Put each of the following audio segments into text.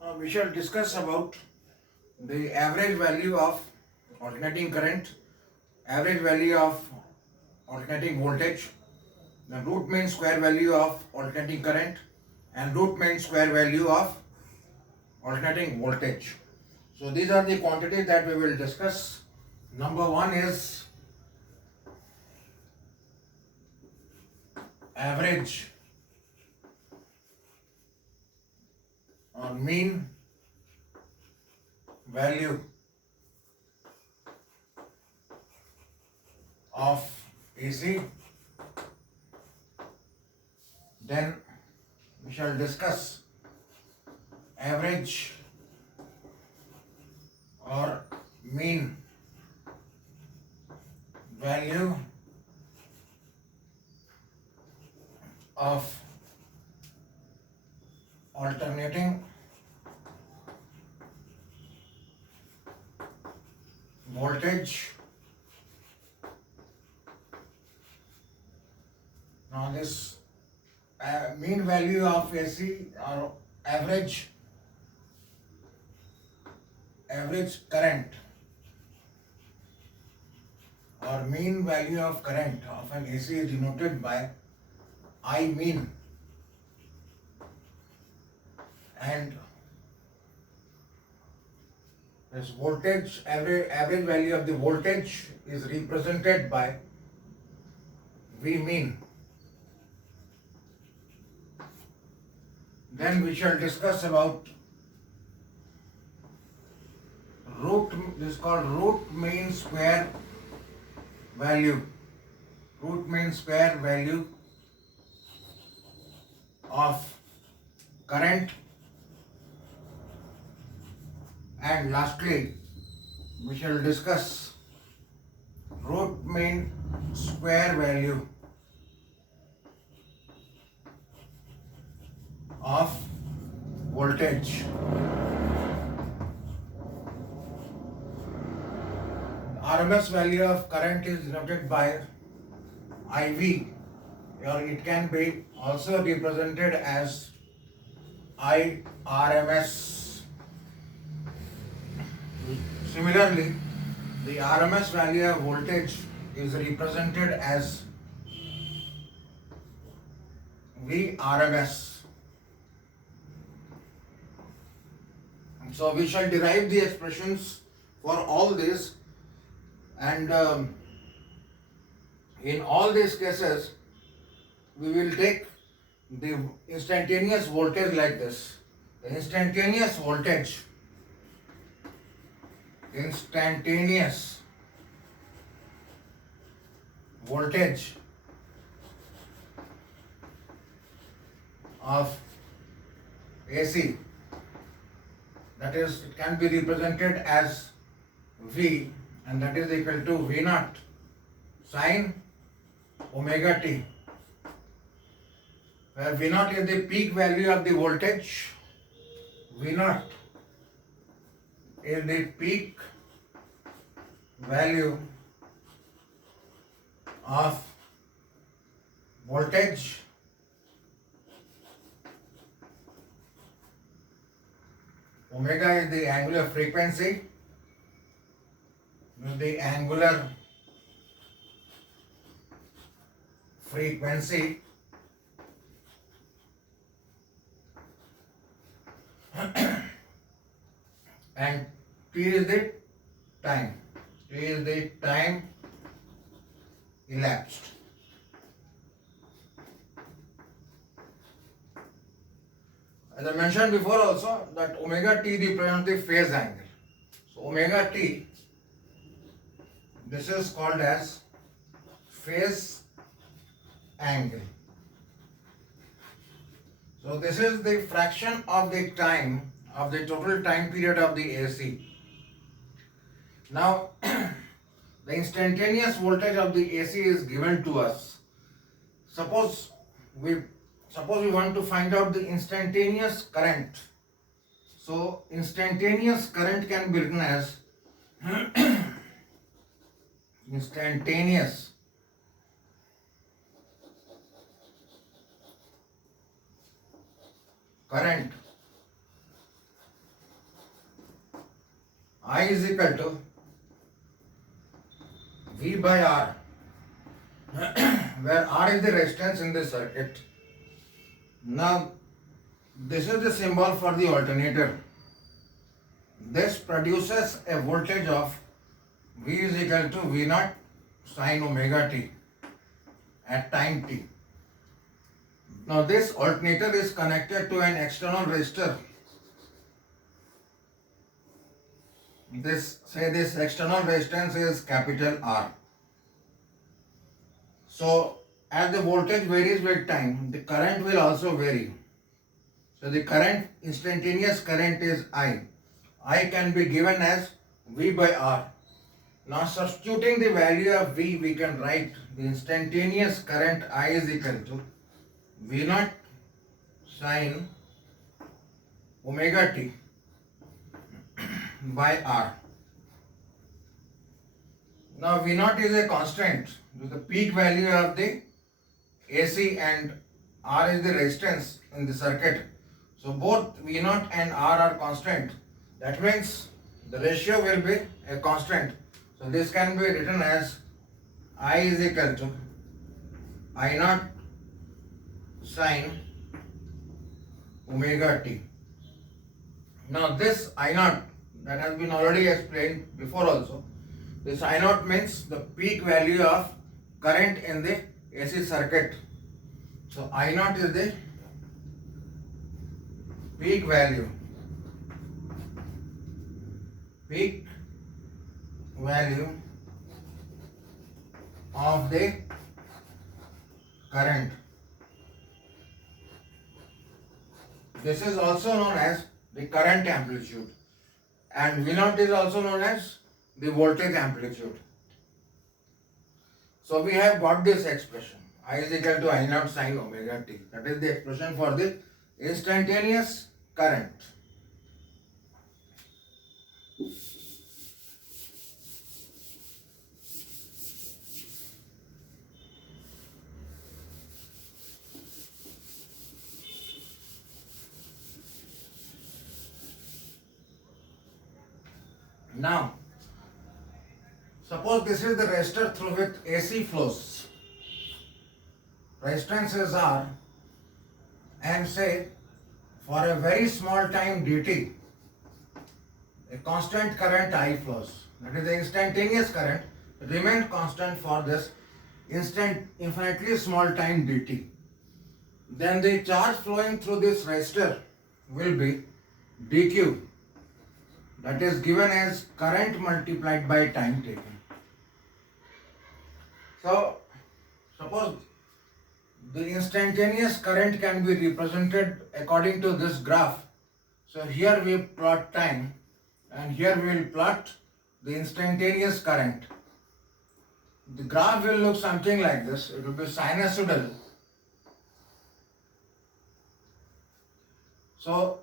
We shall discuss about the average value of alternating current, average value of alternating voltage, the root mean square value of alternating current, and root mean square value of alternating voltage. So these are the quantities that we will discuss. Number one is average or mean value of AC. Then we shall discuss average or mean value of alternating voltage. Now this mean value of AC or average current or mean value of current of an AC is denoted by I mean, and this voltage average value of the voltage is represented by V mean. Then we shall discuss about this is called root mean square value. Root mean square value of current, and lastly we shall discuss root mean square value of voltage. RMS value of current is denoted by IV, or it can be also represented as IRMS. Similarly, the RMS value of voltage is represented as VRMS. So we shall derive the expressions for all these, and in all these cases we will take the instantaneous voltage like this. The instantaneous voltage of AC, that is, it can be represented as V, and that is equal to V naught sine omega t, where V naught is the peak value of the voltage. V naught is the peak value of voltage, omega is the angular frequency, and T is the time elapsed. As I mentioned before also, that omega t represents the phase angle. So omega t, this is called as phase angle. So this is the fraction of the time of the total time period of the AC. Now the instantaneous voltage of the AC is given to us. Suppose we want to find out the instantaneous current. So instantaneous current can be written as instantaneous current I is equal to V by R, where R is the resistance in the circuit. Now, this is the symbol for the alternator. This produces a voltage of V is equal to V naught sin omega t at time t. Now, this alternator is connected to an external resistor. This external resistance is capital R. So, as the voltage varies with time, the current will also vary. So, the current, instantaneous current is I. I can be given as V by R. Now, substituting the value of V, we can write the instantaneous current I is equal to V naught sin omega t by R. Now, V naught is a constant, the peak value of the AC, and R is the resistance in the circuit. So, both V naught and R are constant. That means the ratio will be a constant. So, this can be written as I is equal to I naught sin omega t. Now, this I naught that has been already explained before also. This I naught means the peak value of current in the AC circuit. So, I naught is the peak value of the current. This is also known as the current amplitude, and V naught is also known as the voltage amplitude. So we have got this expression, I is equal to I naught sin omega t. That is the expression for the instantaneous current. Now, suppose this is the resistor through which AC flows. Resistance is R, and say for a very small time dt, a constant current I flows. That is the instantaneous current remains constant for this infinitely small time dt. Then the charge flowing through this resistor will be dq. That is given as current multiplied by time taken. So, suppose the instantaneous current can be represented according to this graph. So, here we plot time, and here we will plot the instantaneous current. The graph will look something like this. It will be sinusoidal. So,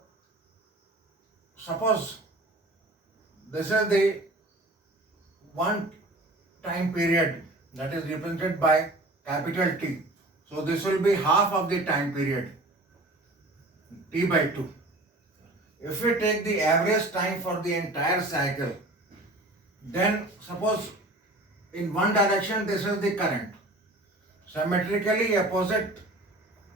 suppose this is the one time period that is represented by capital T. So this will be half of the time period, T by 2. If we take the average time for the entire cycle, then suppose in one direction this is the current. Symmetrically opposite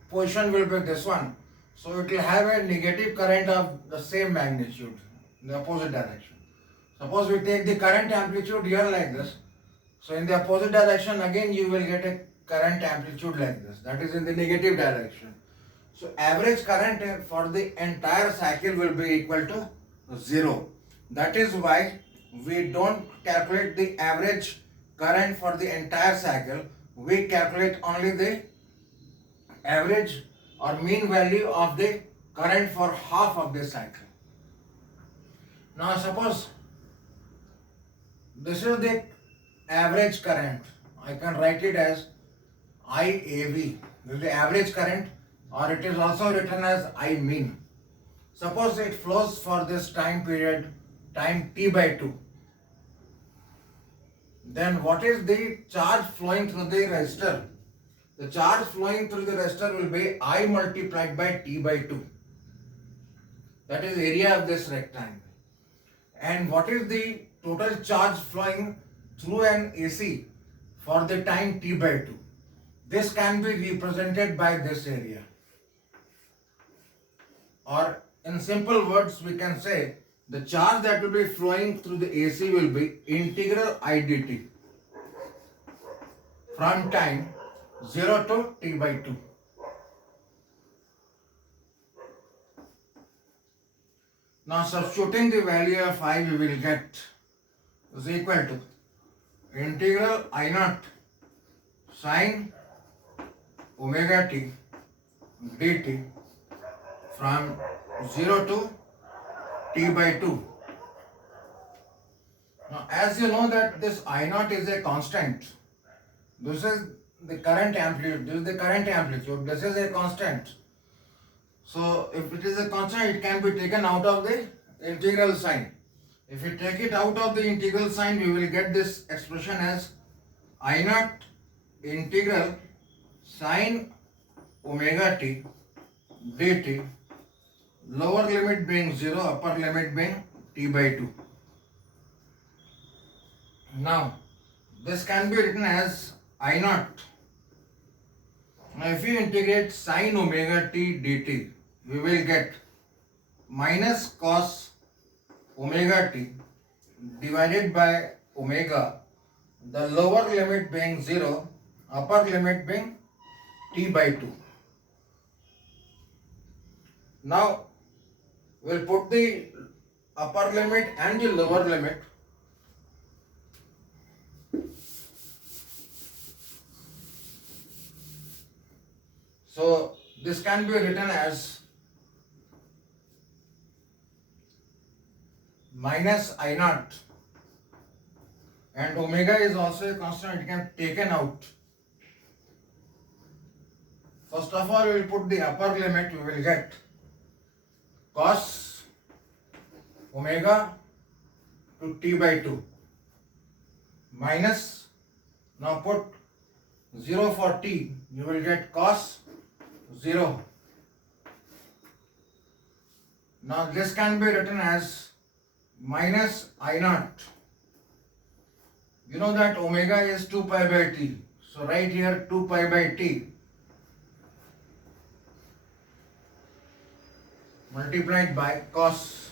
position will be this one. So it will have a negative current of the same magnitude in the opposite direction. Suppose we take the current amplitude here like this. So in the opposite direction again you will get a current amplitude like this. That is in the negative direction. So average current for the entire cycle will be equal to 0. That is why we don't calculate the average current for the entire cycle. We calculate only the average or mean value of the current for half of the cycle. Now suppose this is the average current. I can write it as IAV. This is the average current, or it is also written as I mean. Suppose it flows for this time period, time T by 2. Then what is the charge flowing through the resistor? The charge flowing through the resistor will be I multiplied by T by 2. That is area of this rectangle. and what is the total charge flowing through an AC for the time t by 2. This can be represented by this area, or in simple words we can say the charge that will be flowing through the AC will be integral I dt from time 0 to t by 2. Now substituting the value of I, we will get is equal to integral I naught sine omega t dt from 0 to t by 2. Now as you know that this I naught is a constant, this is the current amplitude, this is a constant. So if it is a constant, it can be taken out of the integral sign. If we take it out of the integral sign, we will get this expression as I naught integral sine omega t dt, lower limit being 0, upper limit being t by 2. Now this can be written as I naught. Now if you integrate sine omega t dt, we will get minus cos omega t divided by omega, the lower limit being 0, upper limit being t by 2. Now we'll put the upper limit and the lower limit. So this can be written as minus I naught, and omega is also a constant, it can be taken out. First of all, we will put the upper limit, we will get cos omega to t by 2 minus, now put 0 for t, you will get cos 0. Now this can be written as minus I naught. You know that omega is 2 pi by t. So right here 2 pi by t multiplied by cos.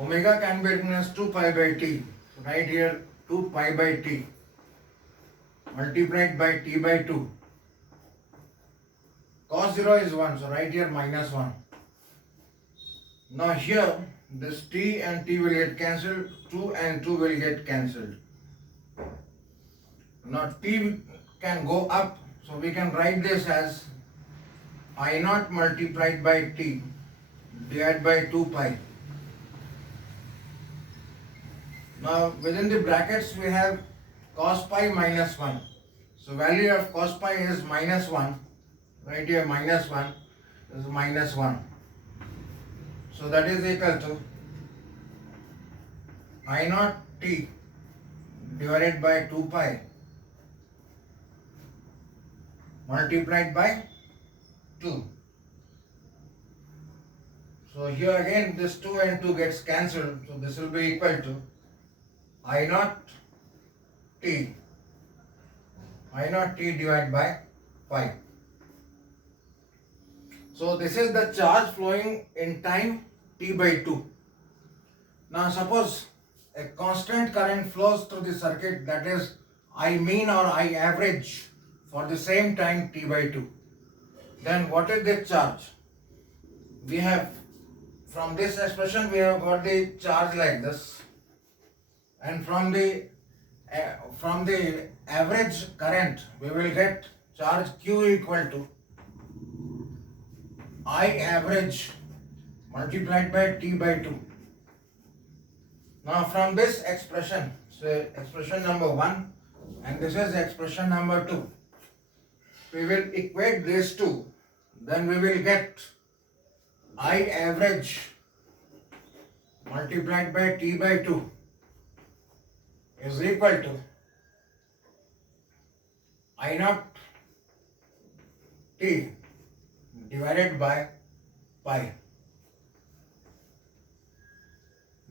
Omega can be written as 2 pi by t. So right here 2 pi by t multiplied by t by 2. Cos 0 is 1. So right here minus 1. Now here this t and t will get cancelled, 2 and 2 will get cancelled. Now t can go up, so we can write this as I naught multiplied by t divided by 2 pi. Now within the brackets we have cos pi minus 1. So value of cos pi is minus 1. Right here minus 1 is minus 1. So that is equal to I naught t divided by 2 pi multiplied by 2. So here again this 2 and 2 gets cancelled. So this will be equal to I naught t divided by pi. So this is the charge flowing in time t by 2. Now suppose a constant current flows through the circuit, that is I mean or I average for the same time t by 2. Then what is the charge? We have, from this expression we have got the charge like this, and from the average current we will get charge q equal to I average multiplied by t by 2. Now from this expression, so expression number 1 and this is expression number 2, we will equate these two, then we will get I average multiplied by t by 2 is equal to I naught t divided by pi.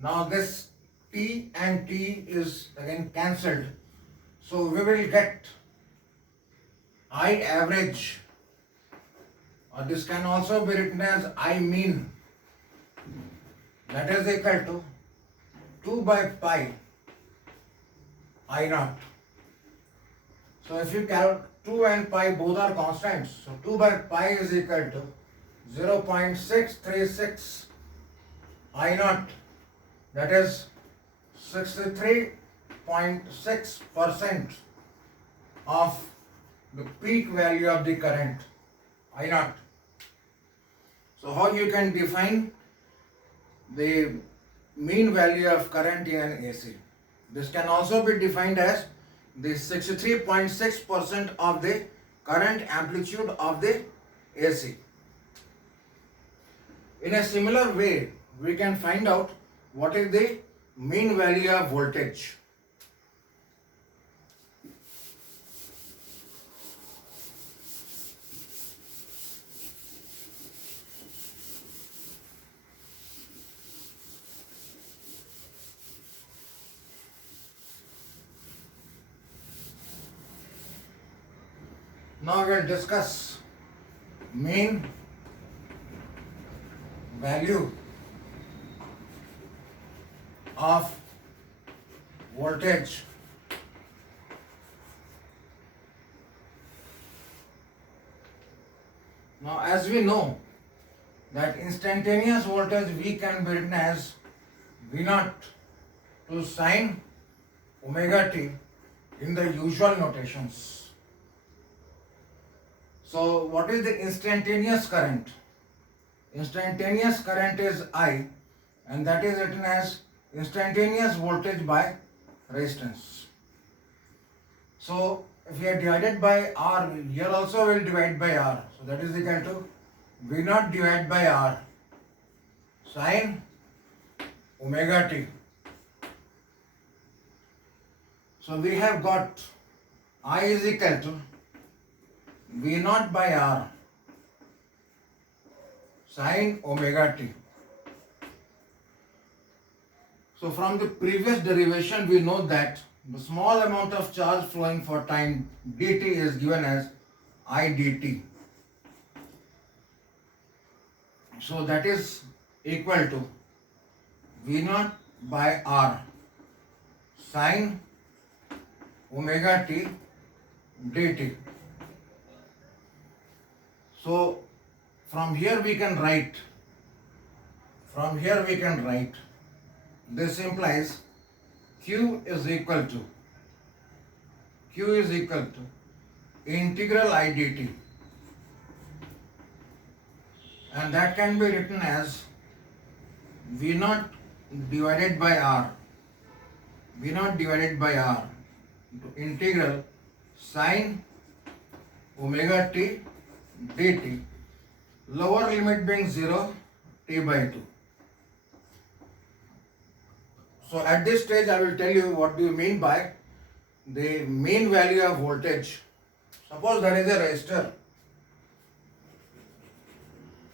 Now this T and T is again cancelled. So we will get I average, or this can also be written as I mean, that is equal to 2 by pi I naught. So if you calculate 2 and pi both are constants, so 2 by pi is equal to 0.636 I naught, that is 63.6% of the peak value of the current I naught. So how you can define the mean value of current in an AC? This can also be defined as the 63.6% of the current amplitude of the AC. In a similar way, we can find out what is the mean value of voltage. Now we will discuss mean value of voltage Now, as we know that instantaneous voltage V can be written as V naught to sine omega t in the usual notations. So, what is the instantaneous current? Instantaneous current is I, and that is written as instantaneous voltage by resistance. So, if we are divided by R, here also we will divide by R. So, that is equal to V naught divided by R sine omega t. So, we have got I is equal to V naught by R sine omega t. So from the previous derivation we know that the small amount of charge flowing for time dt is given as I dt. So that is equal to V naught by R sine omega t dt. So from here we can write, this implies Q is equal to integral I dt, and that can be written as V naught divided by R into integral sine omega t dt, lower limit being 0, t by 2. So at this stage I will tell you what do you mean by the mean value of voltage. Suppose there is a resistor.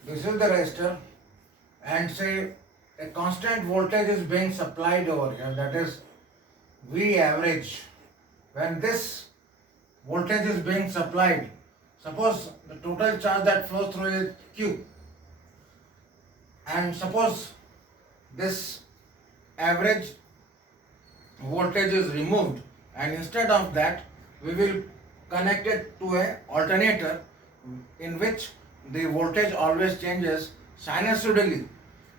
This is the resistor, and say a constant voltage is being supplied over here, that is V average. When this voltage is being supplied, suppose the total charge that flows through is Q, and suppose this average voltage is removed, and instead of that we will connect it to a alternator in which the voltage always changes sinusoidally.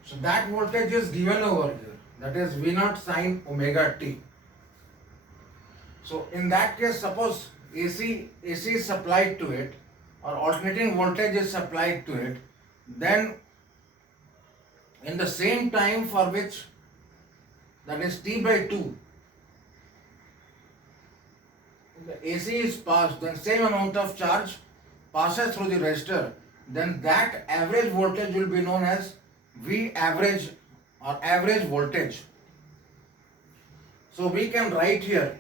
So that voltage is given over here, that is V naught sine omega t. So in that case, suppose AC is supplied to it, or alternating voltage is supplied to it, then in the same time for which, that is T by 2, the AC is passed, then same amount of charge passes through the resistor, then that average voltage will be known as V average or average voltage. So we can write here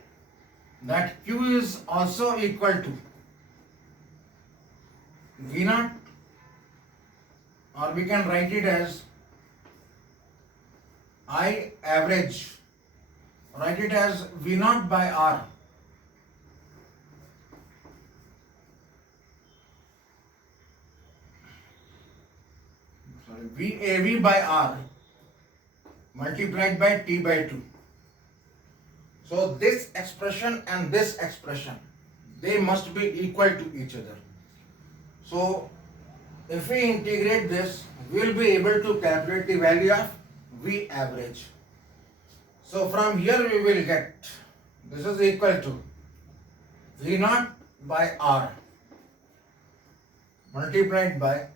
that Q is also equal to V naught, or we can write it as I average, write it as V naught by R. Sorry, VAV by R multiplied by T by 2. So this expression and this expression, they must be equal to each other. So if we integrate this, we will be able to calculate the value of V average. So from here we will get, this is equal to V naught by R multiplied by,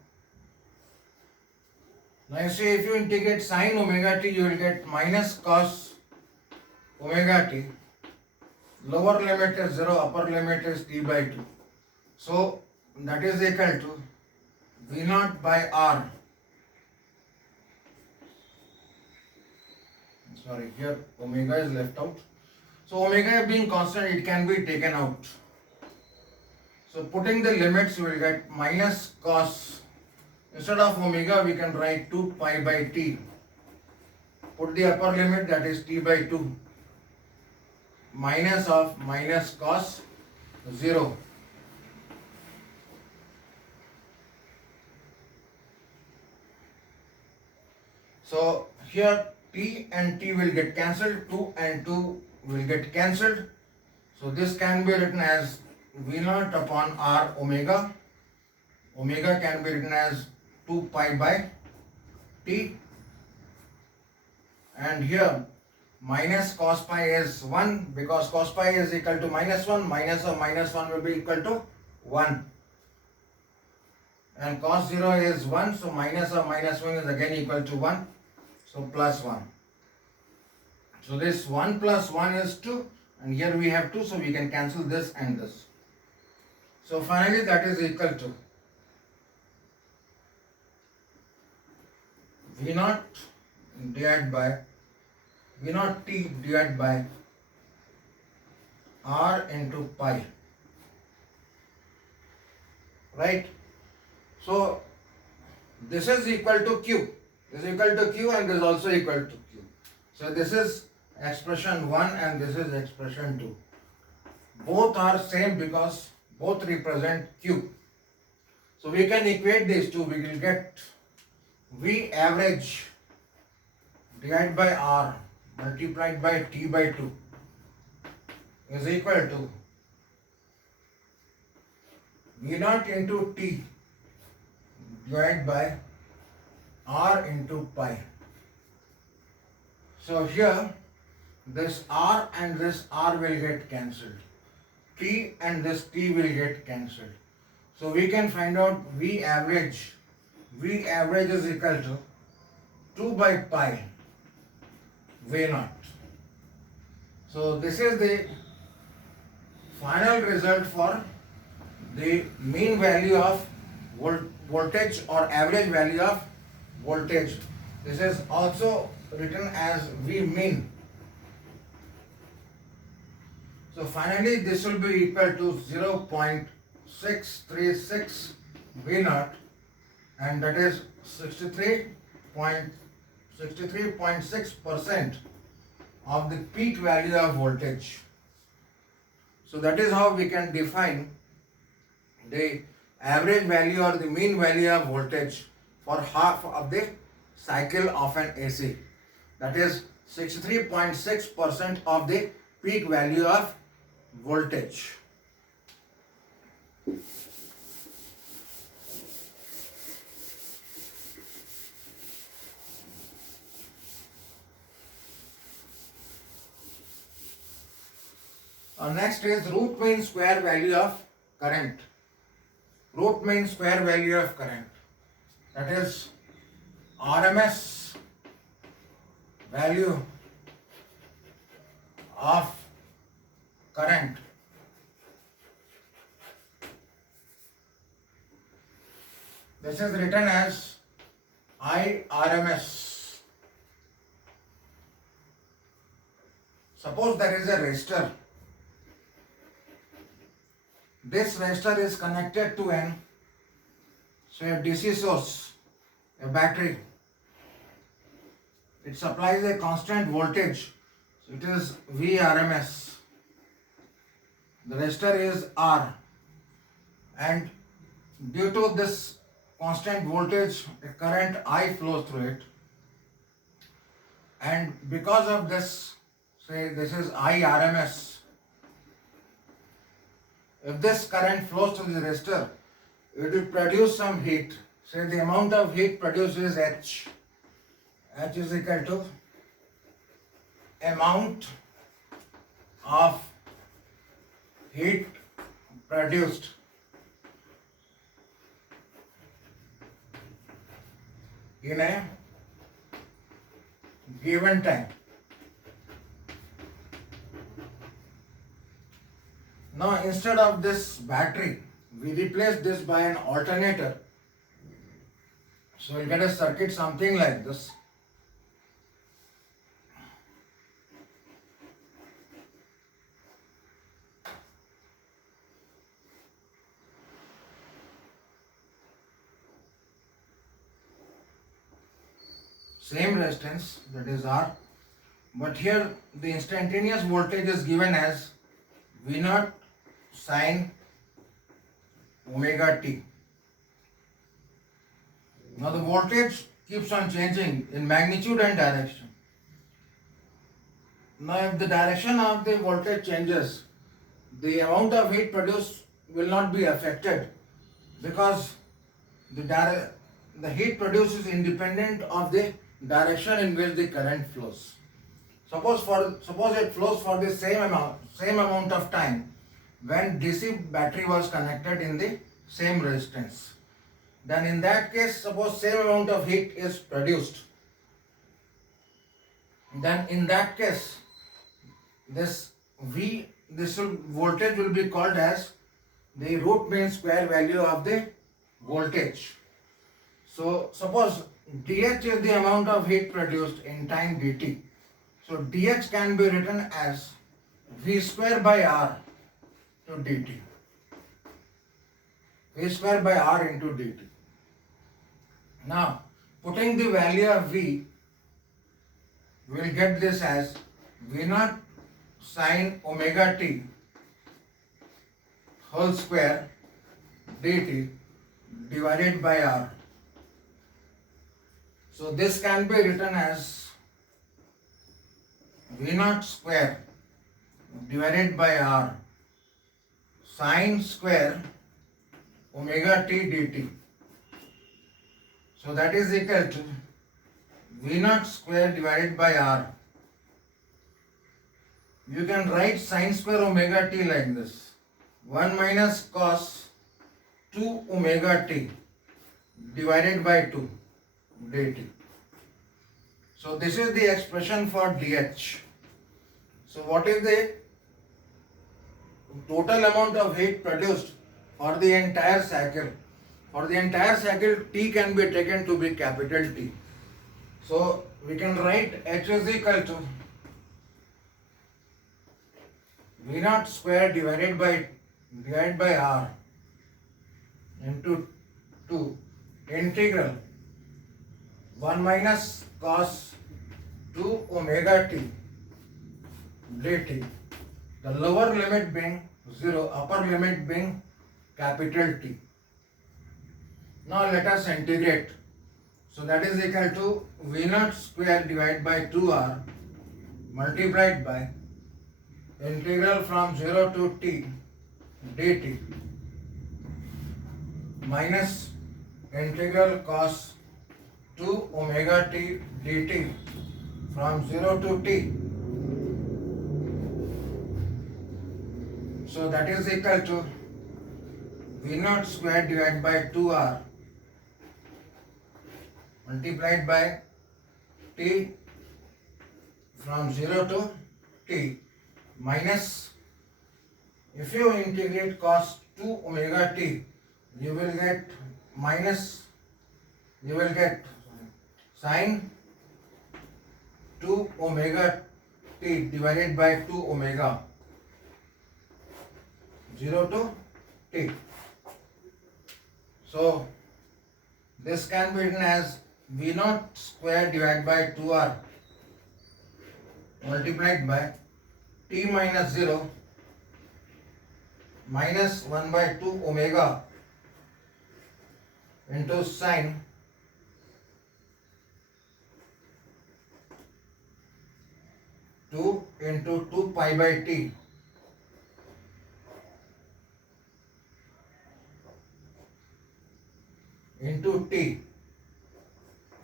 now you see if you integrate sine omega t, you will get minus cos omega t, lower limit is 0, upper limit is t by 2. So that is equal to V naught by R. Sorry, here omega is left out. So omega being constant, it can be taken out. So putting the limits, we will get minus cos, instead of omega we can write 2 pi by t. Put the upper limit, that is t by 2, minus of minus cos 0. So here t and t will get cancelled, 2 and 2 will get cancelled. So this can be written as V naught upon R omega. Omega can be written as 2 pi by t. And here minus cos pi is 1, because cos pi is equal to minus 1. Minus of minus 1 will be equal to 1. And cos 0 is 1, so minus of minus 1 is again equal to 1. So plus 1. So this 1 plus 1 is 2, and here we have 2, so we can cancel this and this. So finally that is equal to V naught divided by V naught t divided by R into pi. Right? So this is equal to Q. This is equal to Q and this is also equal to Q. So this is expression 1 and this is expression 2. Both are same because both represent Q. So we can equate these two. We will get V average divided by R multiplied by T by 2 is equal to V naught into T divided by R into pi. So here this R and this R will get cancelled. T and this T will get cancelled. So we can find out V average. V average is equal to 2 by pi V naught. So this is the final result for the mean value of voltage or average value of voltage. This is also written as V mean. So finally this will be equal to 0.636 V naught, and that is 63.6% of the peak value of voltage. So that is how we can define the average value or the mean value of voltage for half of the cycle of an AC. That is 63.6% of the peak value of voltage. Next is root mean square value of current. Root mean square value of current. That is RMS value of current. This is written as IRMS. Suppose there is a resistor. This resistor is connected to an, say, a DC source, a battery. it supplies a constant voltage. So it is Vrms. The resistor is R, and due to this constant voltage, a current I flows through it, and because of this, say this is Irms. If this current flows through the resistor, it will produce some heat. Say the amount of heat produced is H. H is equal to amount of heat produced in a given time. Now instead of this battery, we replace this by an alternator. So we'll get a circuit something like this. Same resistance, that is R, but here the instantaneous voltage is given as V0 sine omega t. Now the voltage keeps on changing in magnitude and direction. Now if the direction of the voltage changes, the amount of heat produced will not be affected, because the heat produced is independent of the direction in which the current flows. Suppose it flows for the same amount of time when DC battery was connected in the same resistance. Then in that case, suppose same amount of heat is produced. Then in that case, this voltage will be called as the root mean square value of the voltage. So suppose dH is the amount of heat produced in time dt. So dH can be written as V square by R to dt. V square by R into dt. Now, putting the value of V, we will get this as V0 sine omega t whole square dt divided by R. So this can be written as V0 square divided by R sine square omega t dt. So that is equal to V0 square divided by R. You can write sine square omega t like this: 1 minus cos 2 omega t divided by 2 dt. So this is the expression for dH. So what is the total amount of heat produced for the entire cycle? For the entire cycle, T can be taken to be capital T. So we can write H is equal to V0 square divided by R into 2 integral 1 minus cos 2 omega t dt, the lower limit being 0, upper limit being capital T. Now let us integrate. So that is equal to V0 square divided by 2R multiplied by integral from 0 to t dt minus integral cos 2 omega t dt from 0 to t. So that is equal to V0 square divided by 2R multiplied by t from 0 to t minus, if you integrate cos 2 omega t, you will get sine 2 omega t divided by 2 omega 0 to t. So this can be written as V0 square divided by 2R multiplied by t minus 0 minus 1 by 2 omega into sine two into 2 pi by t into t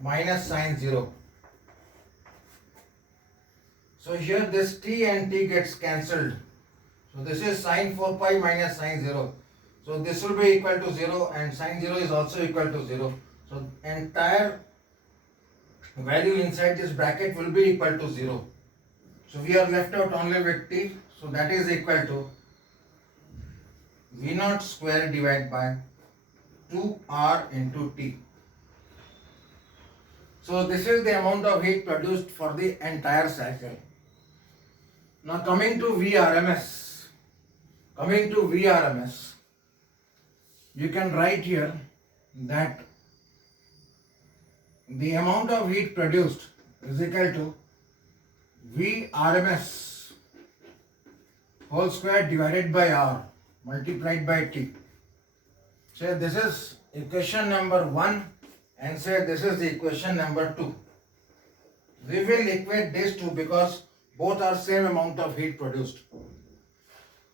minus sine 0. So here this t and t gets cancelled. So this is sine 4 pi minus sine 0. So this will be equal to 0 and sine 0 is also equal to 0. So entire value inside this bracket will be equal to 0. So we are left out only with t. So that is equal to V naught square divided by 2r into t. So this is the amount of heat produced for the entire cycle. Now coming to VRMS, you can write here that the amount of heat produced is equal to VRMS whole square divided by R multiplied by T. So this is equation number 1 and say this is the equation number 2. We will equate these two because both are same amount of heat produced.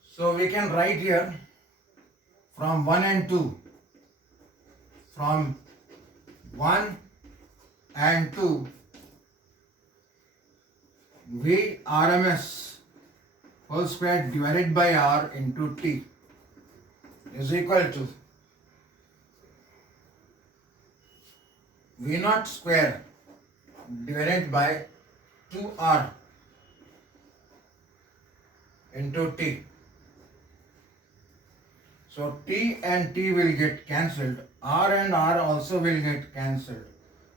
So we can write here from 1 and 2. From 1 and 2, VRMS whole square divided by R into T is equal to V naught square divided by 2R into T. So T and T will get cancelled. R and R also will get cancelled.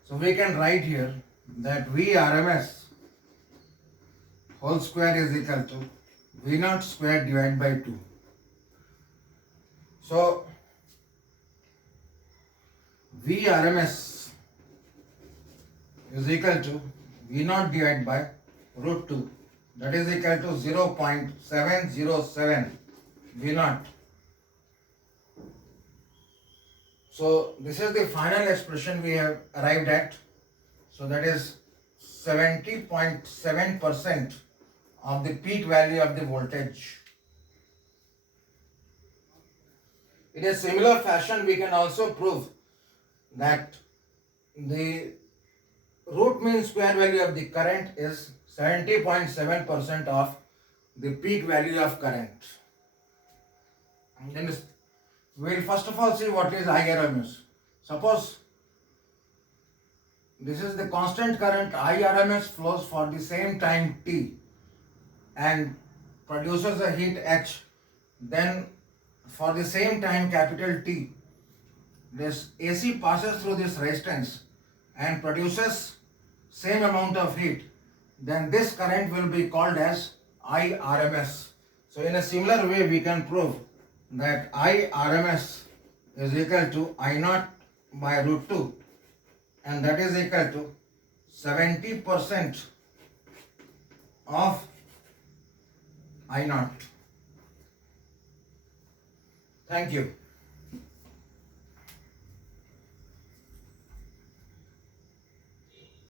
So we can write here that VRMS whole square is equal to V naught square divided by 2. So VRMS is equal to V naught divided by root 2. That is equal to 0.707 V naught. So this is the final expression we have arrived at. So that is 70.7% of the peak value of the voltage. In a similar fashion, we can also prove that the root mean square value of the current is 70.7% of the peak value of current. And then we will first of all see what is IRMS. Suppose this is the constant current IRMS flows for the same time t and produces a heat H. Then for the same time capital T, this AC passes through this resistance and produces same amount of heat. Then this current will be called as IRMS. So in a similar way we can prove that IRMS is equal to I naught by root 2 and that is equal to 70% of I naught. Thank you.